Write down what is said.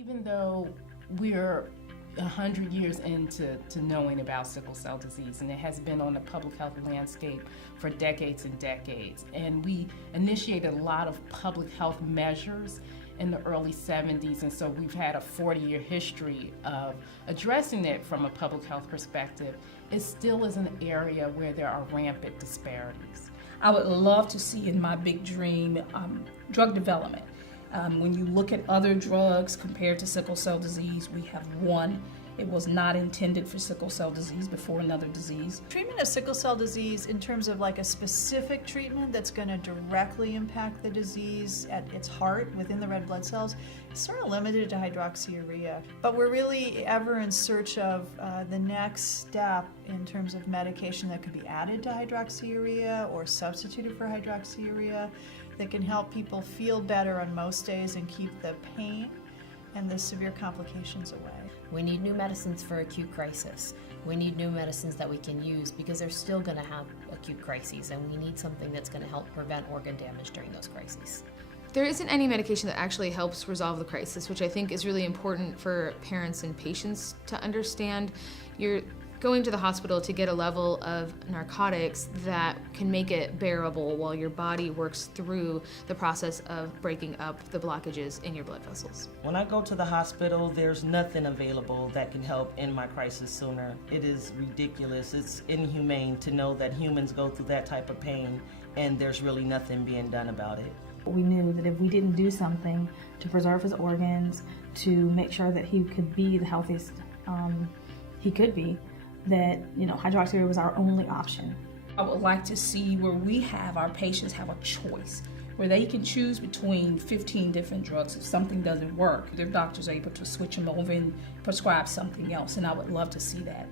Even though we're 100 years into knowing about sickle cell disease, and it has been on the public health landscape for decades and decades, and we initiated a lot of public health measures in the early 70s, and so we've had a 40-year history of addressing it from a public health perspective. It still is an area where there are rampant disparities. I would love to see in my big dream drug development. When you look at other drugs compared to sickle cell disease, we have one. It was not intended for sickle cell disease before another disease. Treatment of sickle cell disease in terms of like a specific treatment that's going to directly impact the disease at its heart within the red blood cells is sort of limited to hydroxyurea. But we're really ever in search of the next step in terms of medication that could be added to hydroxyurea or substituted for hydroxyurea that can help people feel better on most days and keep the pain and the severe complications away. We need new medicines for acute crisis. We need new medicines that we can use because they're still going to have acute crises, and we need something that's going to help prevent organ damage during those crises. There isn't any medication that actually helps resolve the crisis, which I think is really important for parents and patients to understand. You're going to the hospital to get a level of narcotics that can make it bearable while your body works through the process of breaking up the blockages in your blood vessels. When I go to the hospital, there's nothing available that can help end my crisis sooner. It is ridiculous. It's inhumane to know that humans go through that type of pain and there's really nothing being done about it. We knew that if we didn't do something to preserve his organs, to make sure that he could be the healthiest he could be, that hydroxyurea was our only option. I would like to see where we have our patients have a choice, where they can choose between 15 different drugs. If something doesn't work, their doctors are able to switch them over and prescribe something else, and I would love to see that.